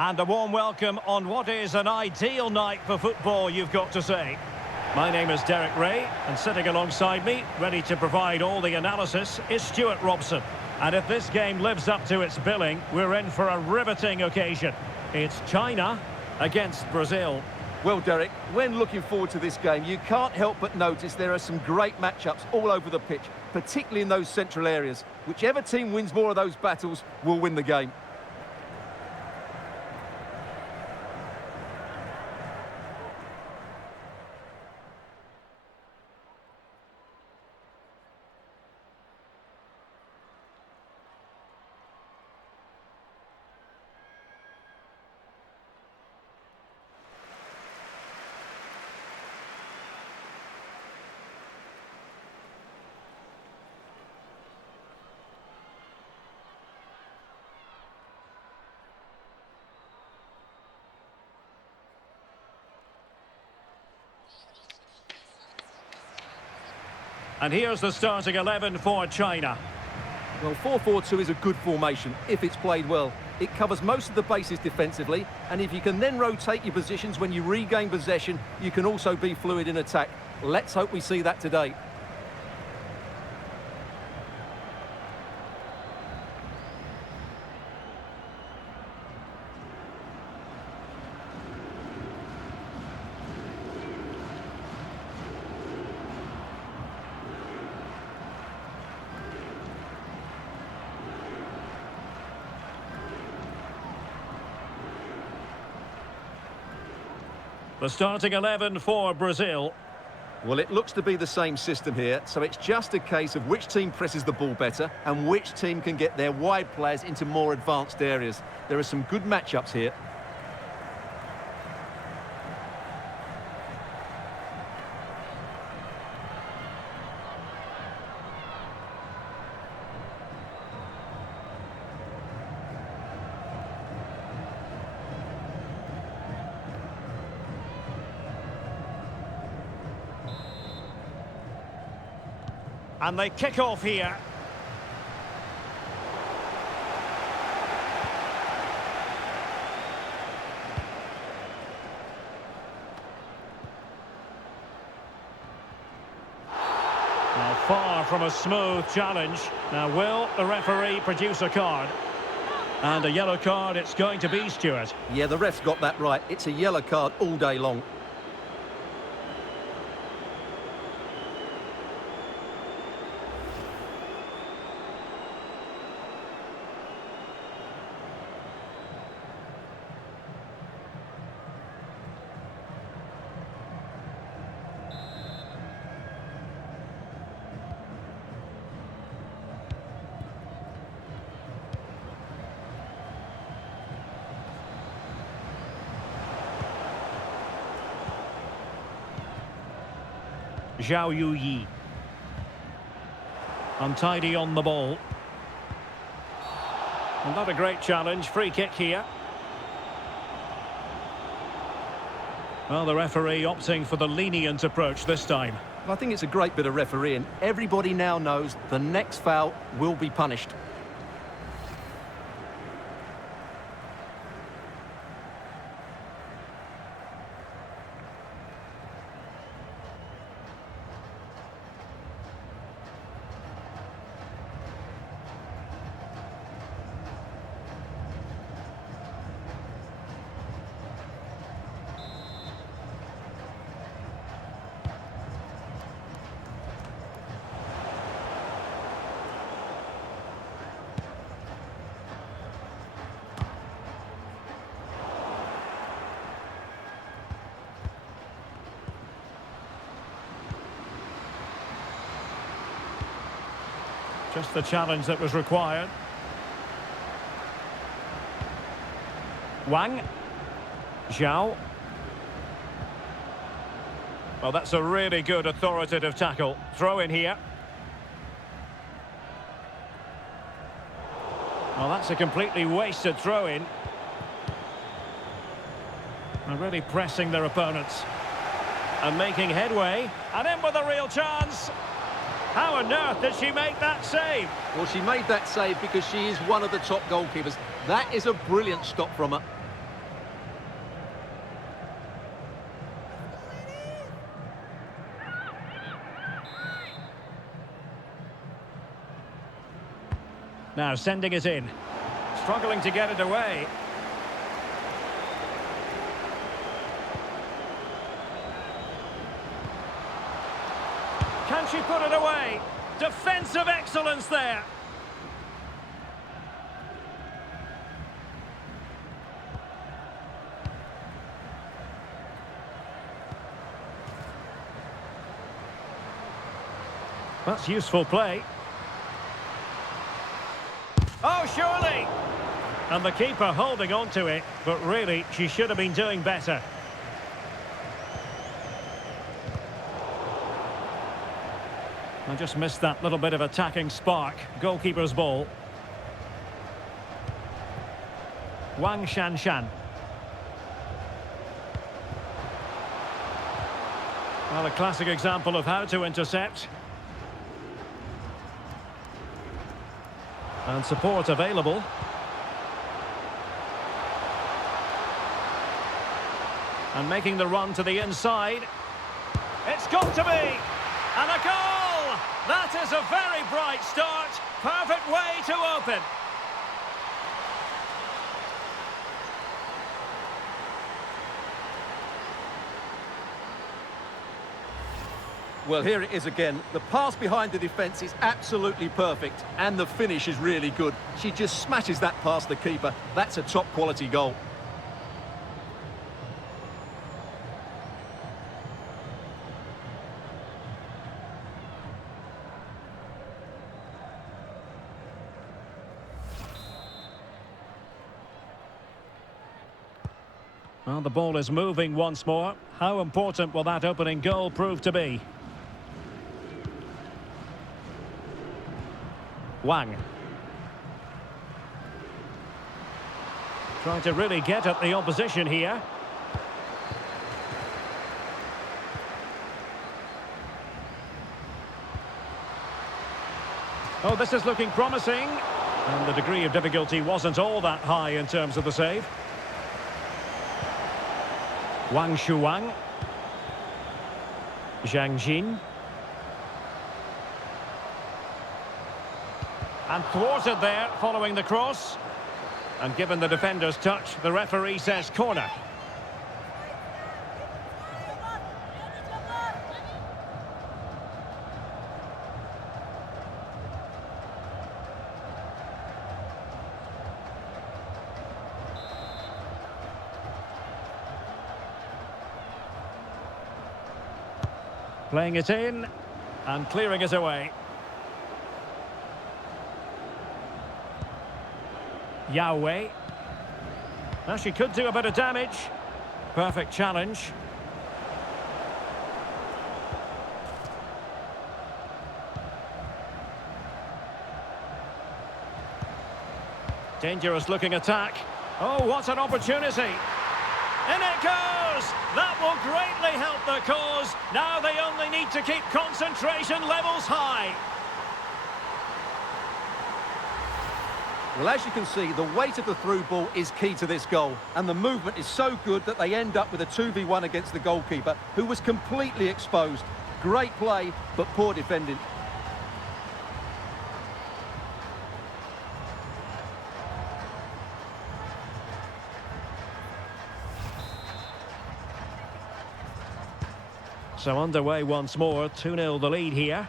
And a warm welcome on what is an ideal night for football, you've got to say. My name is Derek Ray, and sitting alongside me, ready to provide all the analysis, is Stuart Robson. And if this game lives up to its billing, we're in for a riveting occasion. It's China against Brazil. Well, Derek, when looking forward to this game, you can't help but notice there are some great matchups all over the pitch, particularly in those central areas. Whichever team wins more of those battles will win the game. And here's the starting 11 for China. Well, 4-4-2 is a good formation if it's played well. It covers most of the bases defensively, and if you can then rotate your positions when you regain possession, you can also be fluid in attack. Let's hope we see that today. The starting 11 for Brazil. Well, it looks to be the same system here, so it's just a case of which team presses the ball better and which team can get their wide players into more advanced areas. There are some good matchups here. And they kick off here. Now, far from a smooth challenge. Now, will the referee produce a card? And a yellow card it's going to be, Stuart. Yeah, the ref's got that right. It's a yellow card all day long. Zhao Yu. Untidy on the ball. And not a great challenge. Free kick here. Well, the referee opting for the lenient approach this time. I think it's a great bit of refereeing. Everybody now knows the next foul will be punished. Just the challenge that was required. Wang. Zhao. Well, that's a really good authoritative tackle. Throw in here. Well, that's a completely wasted throw-in. And really pressing their opponents. And making headway. And in with a real chance. How on earth did she make that save? Well, she made that save because she is one of the top goalkeepers. That is a brilliant stop from her. Now sending it in. Struggling to get it away. Can she put it away? Defensive excellence there. That's useful play. Oh, surely! And the keeper holding on to it, but really, she should have been doing better. I just missed that little bit of attacking spark. Goalkeeper's ball. Wang Shanshan. Well, a classic example of how to intercept. And support available. And making the run to the inside. It's got to be! And a goal! That is a very bright start. Perfect way to open. Well, here it is again. The pass behind the defence is absolutely perfect, and the finish is really good. She just smashes that past the keeper. That's a top-quality goal. Well, the ball is moving once more. How important will that opening goal prove to be? Wang. Trying to really get at the opposition here. Oh, this is looking promising. And the degree of difficulty wasn't all that high in terms of the save. Wang Shuang. Zhang Jin. And thwarted there following the cross. And given the defender's touch, the referee says corner. Playing it in and clearing it away. Yahweh. Now she could do a bit of damage. Perfect challenge. Dangerous looking attack. Oh, what an opportunity. In it goes! That will greatly help the cause. Now they only need to keep concentration levels high. Well, as you can see, the weight of the through ball is key to this goal. And the movement is so good that they end up with a 2v1 against the goalkeeper, who was completely exposed. Great play, but poor defending. So underway once more, 2-0 the lead here.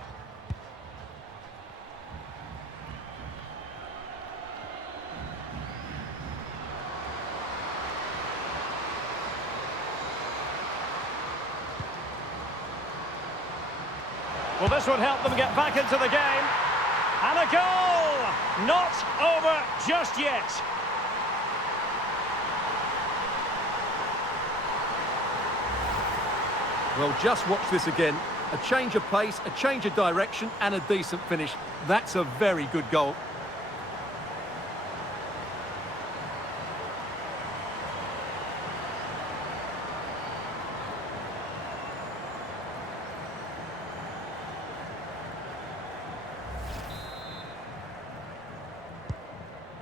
Well, this would help them get back into the game. And a goal! Not over just yet. Well, just watch this again. A change of pace, a change of direction, and a decent finish. That's a very good goal.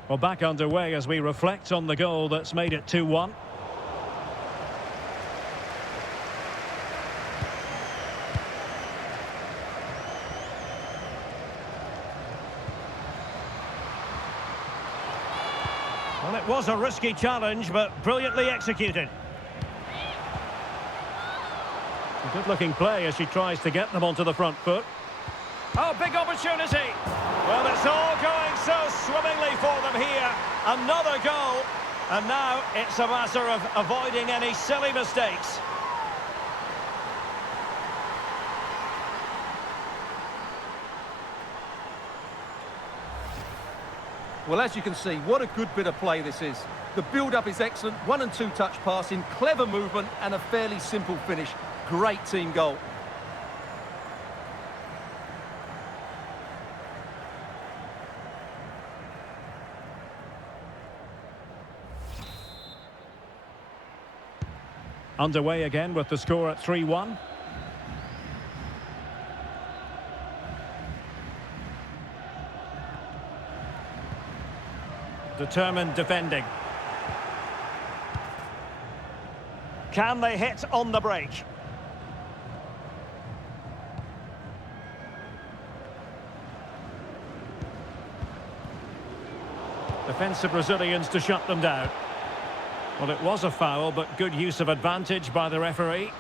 Well, back underway as we reflect on the goal that's made it 2-1. it was a risky challenge, but brilliantly executed. A good-looking play as she tries to get them onto the front foot. Oh, big opportunity. Well, it's all going so swimmingly for them here. Another goal. And now it's a matter of avoiding any silly mistakes. Well, as you can see, what a good bit of play this is. The build-up is excellent, 1- and 2-touch passing, clever movement and a fairly simple finish. Great team goal. Underway again with the score at 3-1. Determined defending. Can they hit on the break? Defensive Brazilians to shut them down. Well, it was a foul, but good use of advantage by the referee.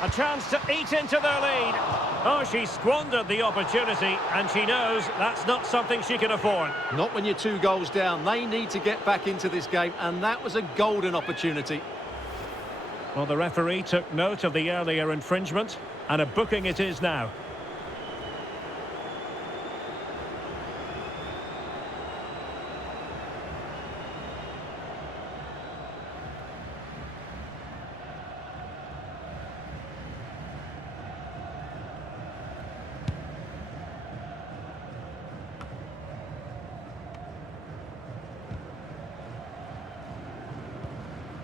A chance to eat into their lead. Oh, she squandered the opportunity, and she knows that's not something she can afford. Not when you're 2 goals down. They need to get back into this game, and that was a golden opportunity. Well, the referee took note of the earlier infringement, and a booking it is now.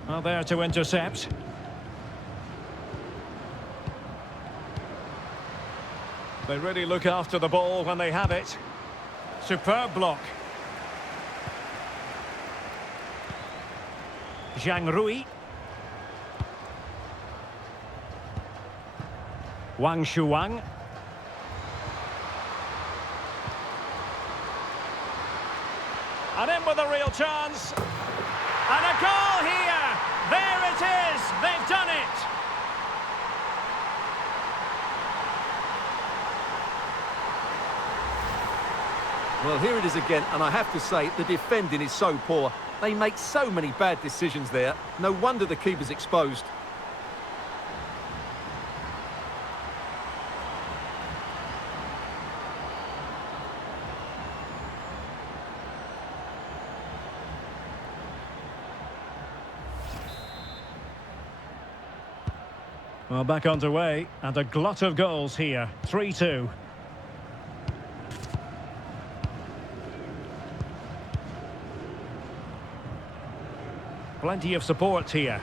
Well, there to intercept. They really look after the ball when they have it. Superb block. Zhang Rui. Wang Shuang. And in with a real chance. And a goal here! There it is! They've done it! Well, here it is again, and I have to say, the defending is so poor. They make so many bad decisions there. No wonder the keeper's exposed. Well, back underway, and a glut of goals here. 3-2. Plenty of support here.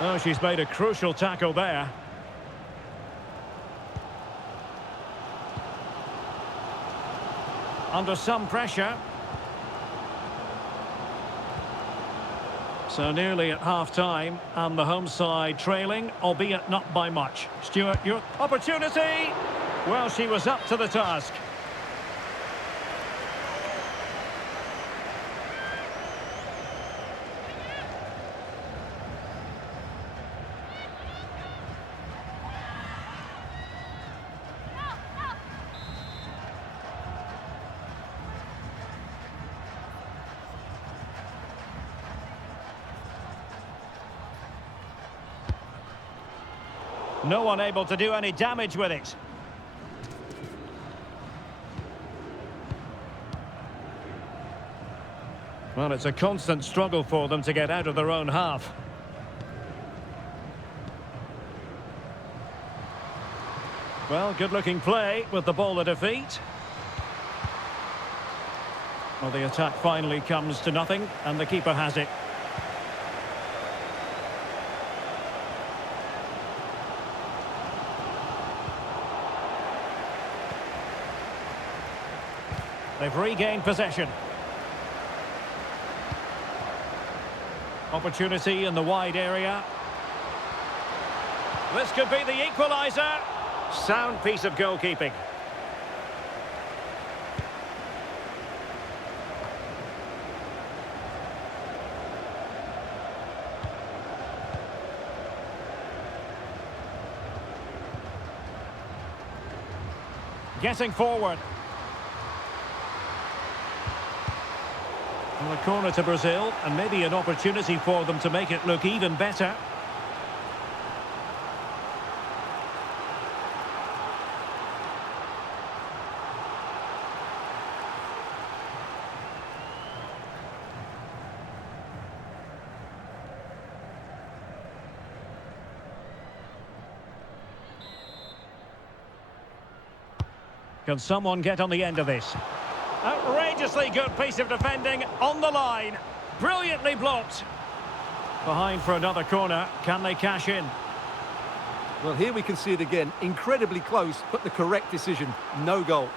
Oh, she's made a crucial tackle there. Under some pressure. So nearly at half-time, and the home side trailing, albeit not by much. Stuart, your opportunity! Well, she was up to the task. No one able to do any damage with it. Well, it's a constant struggle for them to get out of their own half. Well, good-looking play with the ball at defeat. Well, the attack finally comes to nothing, and the keeper has it. They've regained possession. Opportunity in the wide area. This could be the equaliser. Sound piece of goalkeeping. Getting forward. Well, a corner to Brazil, and maybe an opportunity for them to make it look even better. Can someone get on the end of this? Outrageously good piece of defending on the line. Brilliantly blocked. Behind for another corner. Can they cash in? Well, here we can see it again. Incredibly close, but the correct decision. No goal.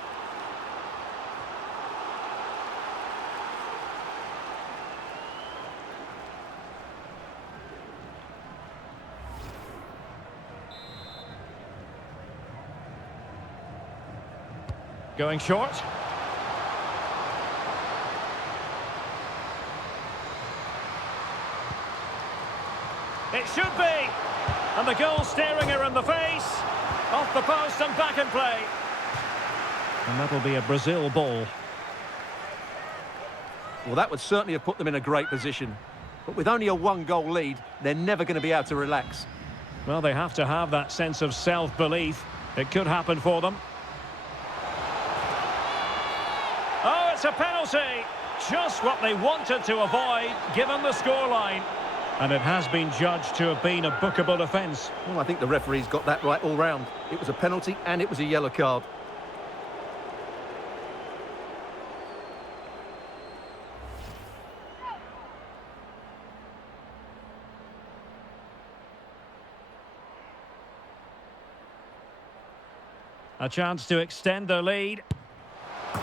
Going short. It should be. And the goal staring her in the face. Off the post and back in play. And that'll be a Brazil ball. Well, that would certainly have put them in a great position. But with only a one-goal lead, they're never going to be able to relax. Well, they have to have that sense of self-belief. It could happen for them. Oh, it's a penalty. Just what they wanted to avoid, given the scoreline. And it has been judged to have been a bookable offence. Well, I think the referee's got that right all round. It was a penalty and it was a yellow card. A chance to extend the lead.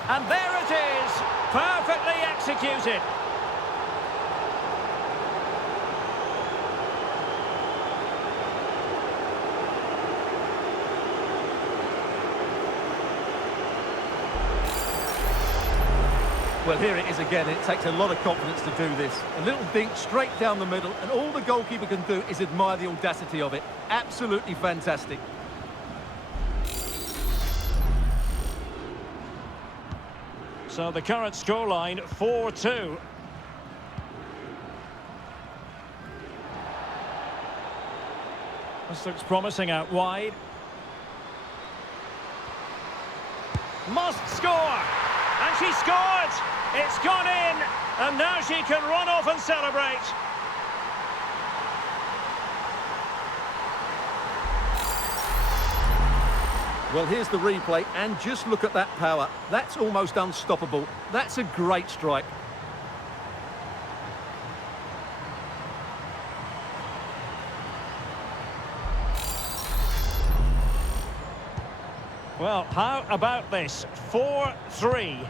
And there it is! Perfectly executed. Well, here it is again. It takes a lot of confidence to do this. A little dink straight down the middle, and all the goalkeeper can do is admire the audacity of it. Absolutely fantastic. So the current scoreline, 4-2. This looks promising out wide. Must score! And she scored! It's gone in! And now she can run off and celebrate. Well, here's the replay, and just look at that power. That's almost unstoppable. That's a great strike. Well, how about this? 4-3.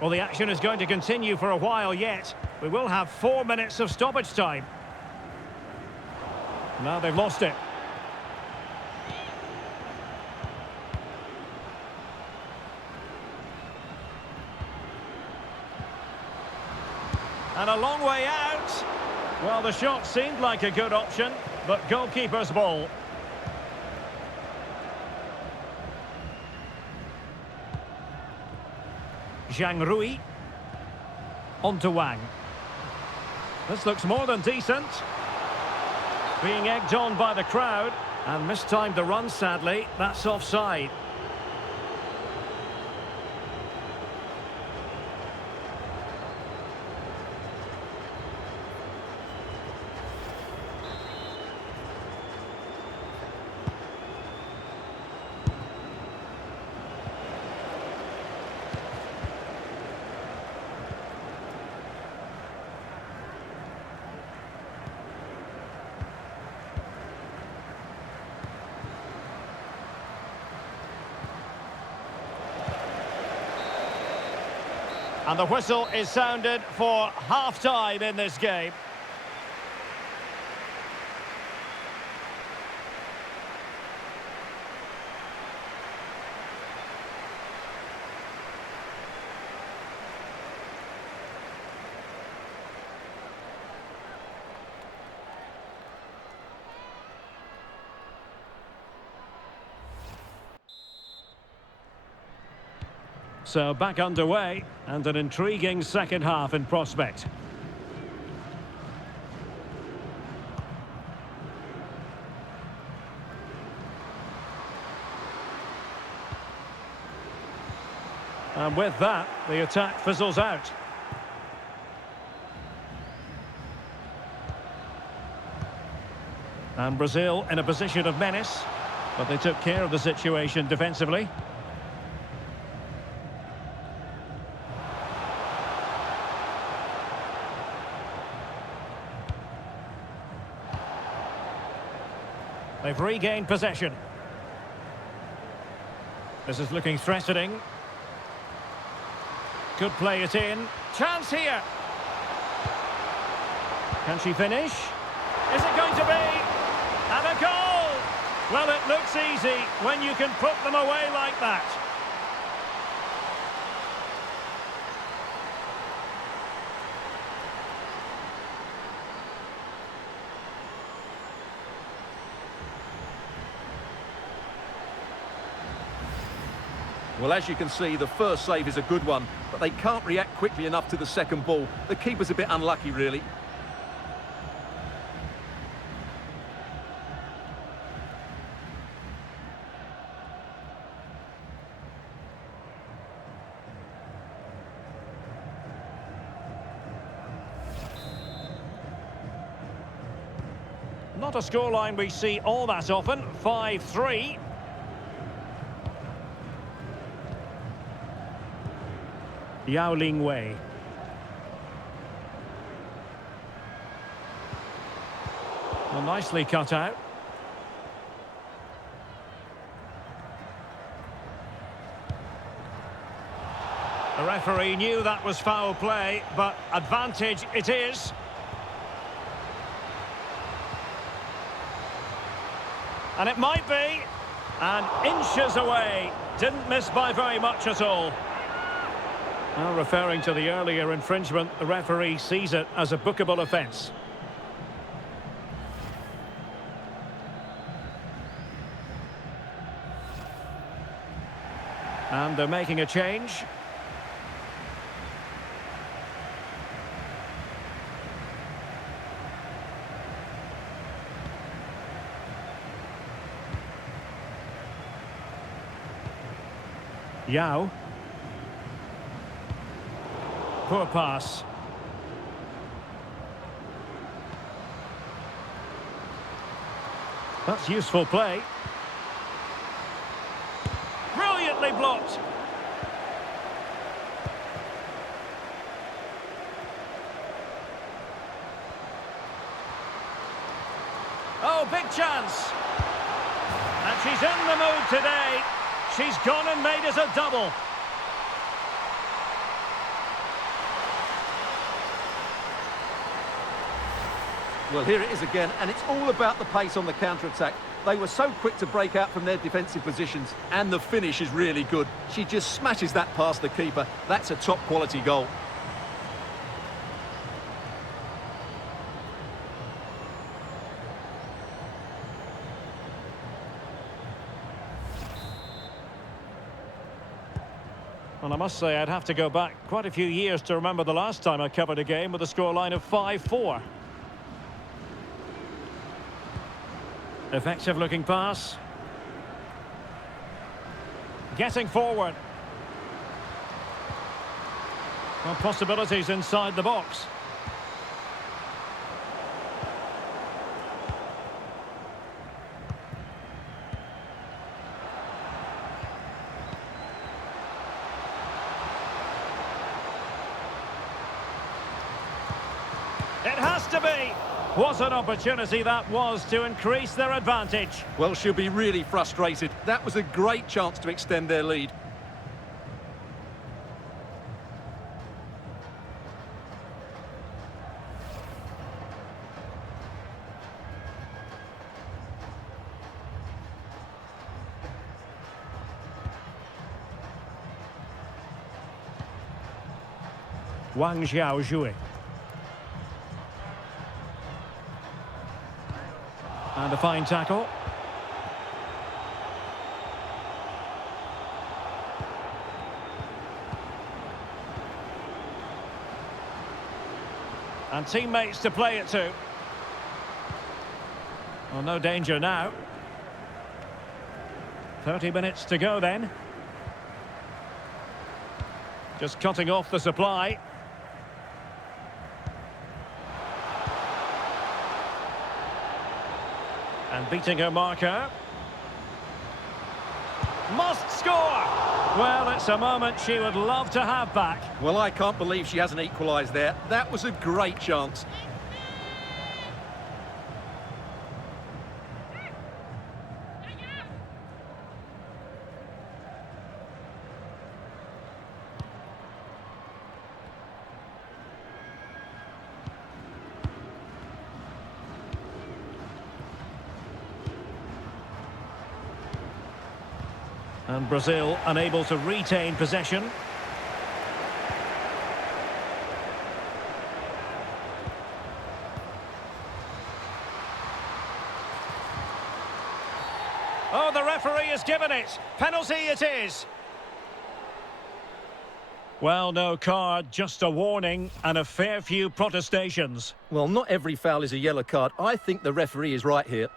Well, the action is going to continue for a while yet. We will have 4 minutes of stoppage time. Now they've lost it. And a long way out. Well, the shot seemed like a good option, but goalkeeper's ball. Zhang Rui. On to Wang. This looks more than decent. Being egged on by the crowd. And mistimed the run, sadly. That's offside. And the whistle is sounded for half-time in this game. So back underway, and an intriguing second half in prospect. And with that, the attack fizzles out. And Brazil in a position of menace, but they took care of the situation defensively. They've regained possession. This is looking threatening. Could play it in. Chance here. Can she finish? Is it going to be? And a goal! Well, it looks easy when you can put them away like that. Well, as you can see, the first save is a good one, but they can't react quickly enough to the second ball. The keeper's a bit unlucky, really. Not a scoreline we see all that often. 5-3. Yao Ling Wei. Well, nicely cut out. The referee knew that was foul play, but advantage it is. And it might be. And inches away. Didn't miss by very much at all. Well, referring to the earlier infringement, the referee sees it as a bookable offence. And they're making a change. Yao. Poor pass. That's useful play. Brilliantly blocked. Oh, big chance. And she's in the mood today. She's gone and made us a double. Well, here it is again, and it's all about the pace on the counter-attack. They were so quick to break out from their defensive positions, and the finish is really good. She just smashes that past the keeper. That's a top-quality goal. And I must say, I'd have to go back quite a few years to remember the last time I covered a game with a scoreline of 5-4. Effective looking pass. Getting forward. Well, possibilities inside the box. It has to be. What an opportunity that was to increase their advantage. Well, she'll be really frustrated. That was a great chance to extend their lead. Wang Xiaozhui. And a fine tackle. And teammates to play it to. Well, no danger now. 30 minutes to go then. Just cutting off the supply. And beating her marker. Must score! Well, it's a moment she would love to have back. Well, I can't believe she hasn't equalised there. That was a great chance. And Brazil unable to retain possession. Oh, the referee has given it. Penalty it is. Well, no card, just a warning and a fair few protestations. Well, not every foul is a yellow card. I think the referee is right here.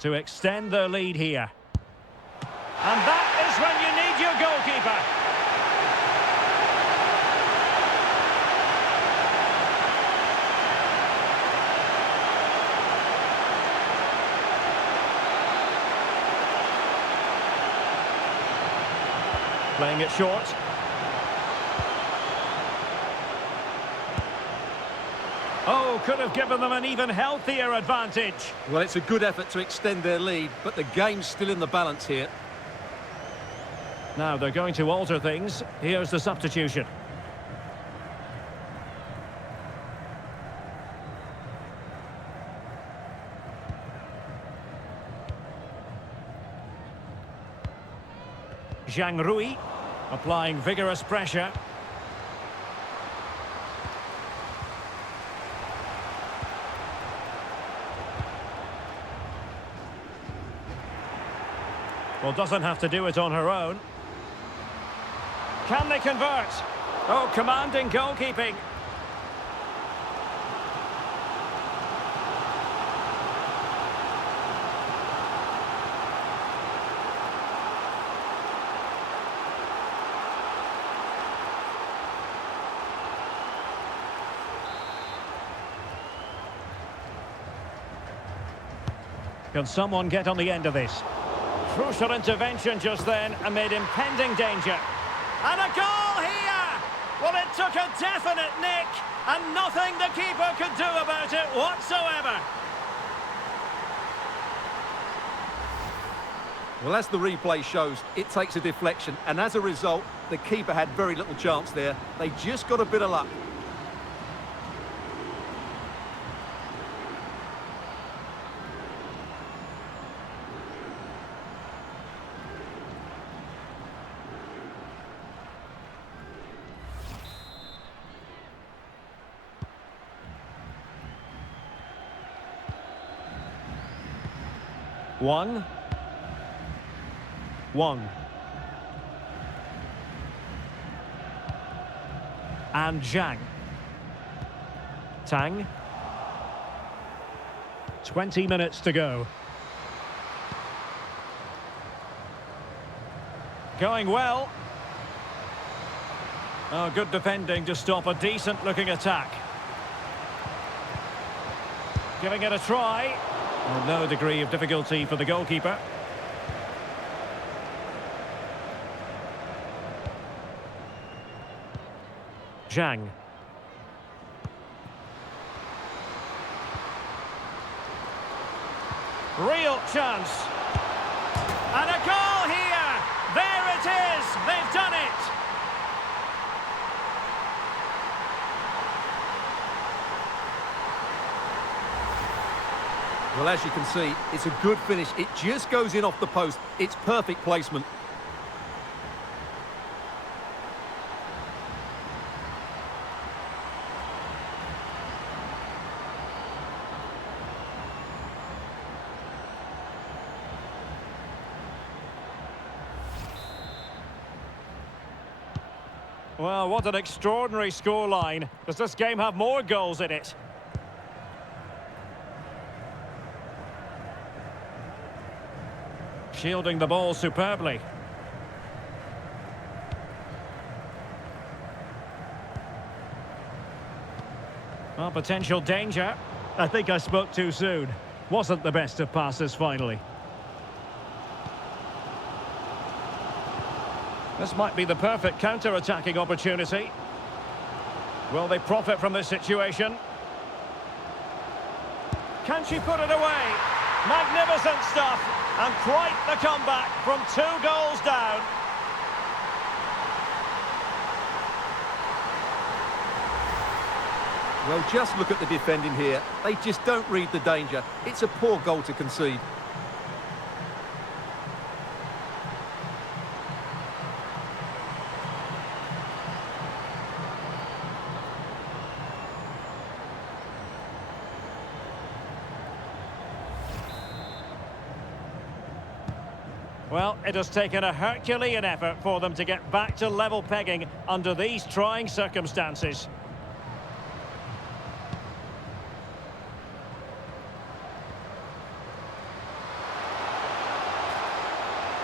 To extend their lead here. And that is when you need your goalkeeper. Playing it short. Oh, could have given them an even healthier advantage. Well, it's a good effort to extend their lead, but the game's still in the balance here. Now they're going to alter things. Here's the substitution. Zhang Rui applying vigorous pressure. Well, doesn't have to do it on her own. Can they convert? Oh, commanding goalkeeping. Can someone get on the end of this? Crucial intervention just then amid impending danger. And a goal here! Well, it took a definite nick, and nothing the keeper could do about it whatsoever. Well, as the replay shows, it takes a deflection, and as a result, the keeper had very little chance there. They just got a bit of luck. Wang. And Zhang. Tang. 20 minutes to go. Going well. Oh, good defending to stop a decent-looking attack. Giving it a try. Oh, no degree of difficulty for the goalkeeper. Zhang. Real chance. And a goal here! There it is! They've done it! Well, as you can see, it's a good finish. It just goes in off the post. It's perfect placement. Well, what an extraordinary scoreline. Does this game have more goals in it? Shielding the ball superbly. Well, potential danger. I think I spoke too soon. Wasn't the best of passes finally. This might be the perfect counter-attacking opportunity. Will they profit from this situation? Can she put it away? Magnificent stuff. And quite the comeback from 2 goals down. Well, just look at the defending here. They just don't read the danger. It's a poor goal to concede. Well, it has taken a Herculean effort for them to get back to level pegging under these trying circumstances.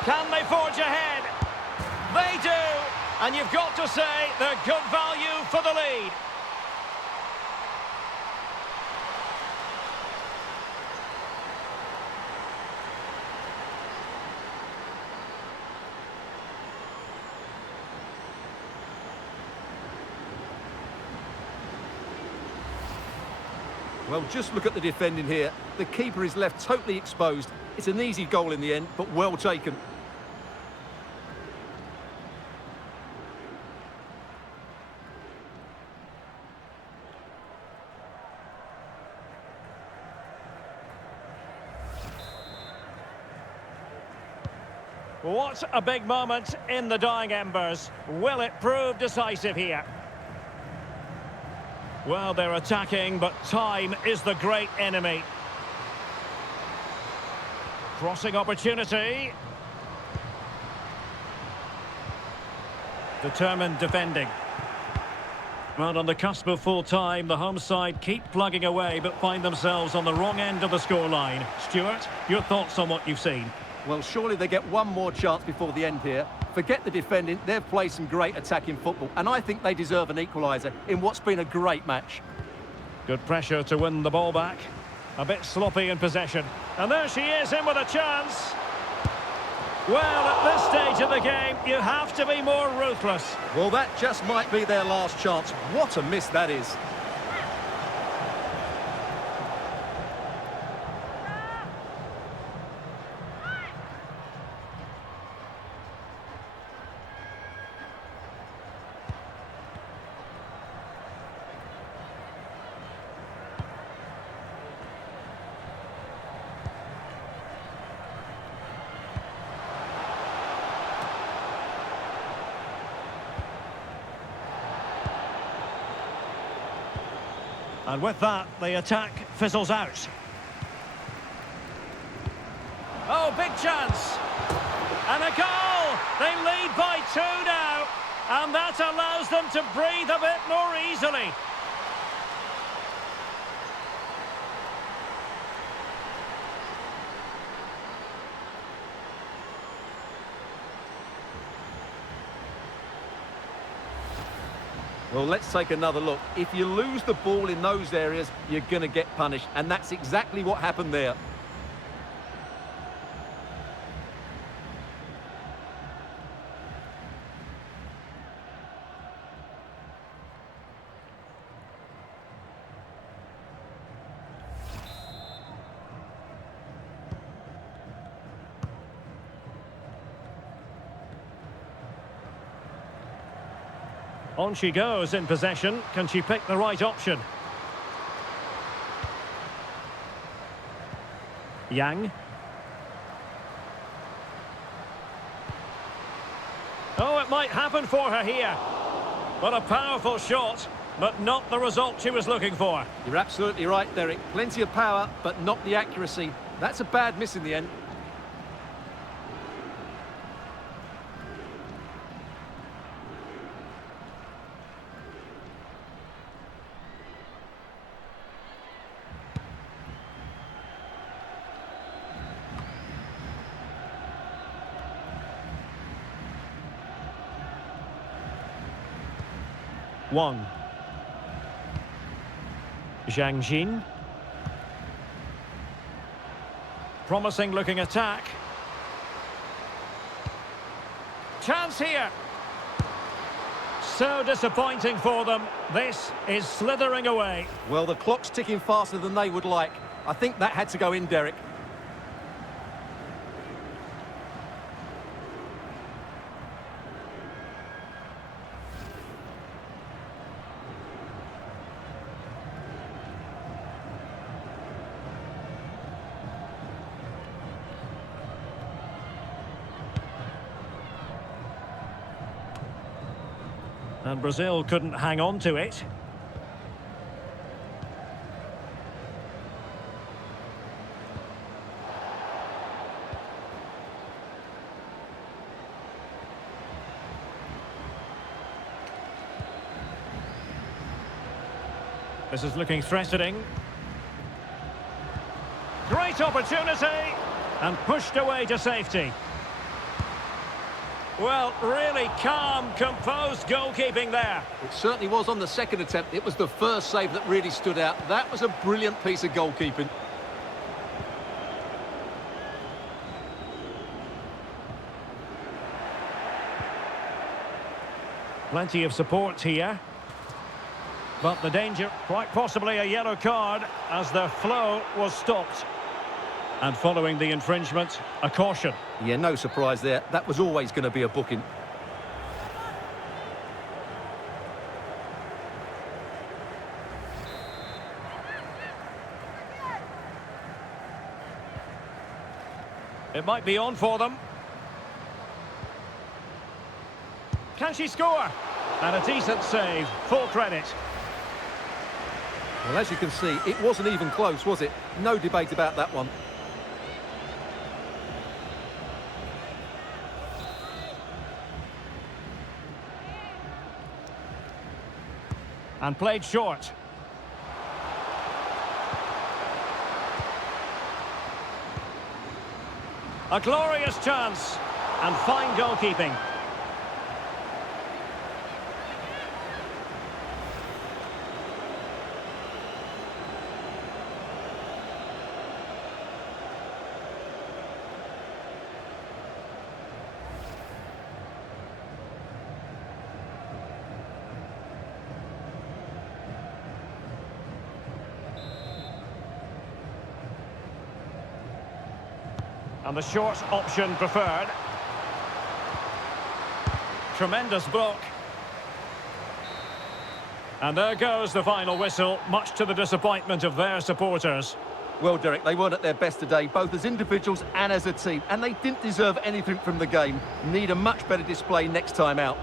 Can they forge ahead? They do! And you've got to say they're good value for the lead. Well, just look at the defending here. The keeper is left totally exposed. It's an easy goal in the end, but well taken. What a big moment in the dying embers. Will it prove decisive here? Well, they're attacking, but time is the great enemy. Crossing opportunity. Determined defending. Well, on the cusp of full time, the home side keep plugging away, but find themselves on the wrong end of the scoreline. Stuart, your thoughts on what you've seen? Well, surely they get one more chance before the end here. Forget the defending, they've played some great attacking football, and I think they deserve an equaliser in what's been a great match. Good pressure to win the ball back. A bit sloppy in possession. And there she is, in with a chance. Well, at this stage of the game, you have to be more ruthless. Well, that just might be their last chance. What a miss that is. And with that, the attack fizzles out. Oh, big chance. And a goal! They lead by 2 now. And that allows them to breathe a bit more easily. Well, let's take another look. If you lose the ball in those areas, you're going to get punished. And that's exactly what happened there. On she goes in possession. Can she pick the right option? Yang. Oh, it might happen for her here. What a powerful shot, but not the result she was looking for. You're absolutely right, Derek. Plenty of power, but not the accuracy. That's a bad miss in the end. Wang. Zhang Jin. Promising looking attack. Chance here. So disappointing for them. This is slithering away. Well, the clock's ticking faster than they would like. I think that had to go in, Derek. And Brazil couldn't hang on to it. This is looking threatening. Great opportunity! And pushed away to safety. Well, really calm, composed goalkeeping there. It certainly was on the second attempt. It was the first save that really stood out. That was a brilliant piece of goalkeeping. Plenty of support here. But the danger, quite possibly a yellow card, as the flow was stopped. And following the infringement, a caution. Yeah, no surprise there. That was always going to be a booking. It might be on for them. Can she score? And a decent save, full credit. Well, as you can see, it wasn't even close, was it? No debate about that one. And played short. A glorious chance. And fine goalkeeping. And the short option preferred. Tremendous block. And there goes the final whistle, much to the disappointment of their supporters. Well, Derek, they weren't at their best today, both as individuals and as a team, and they didn't deserve anything from the game. Need a much better display next time out.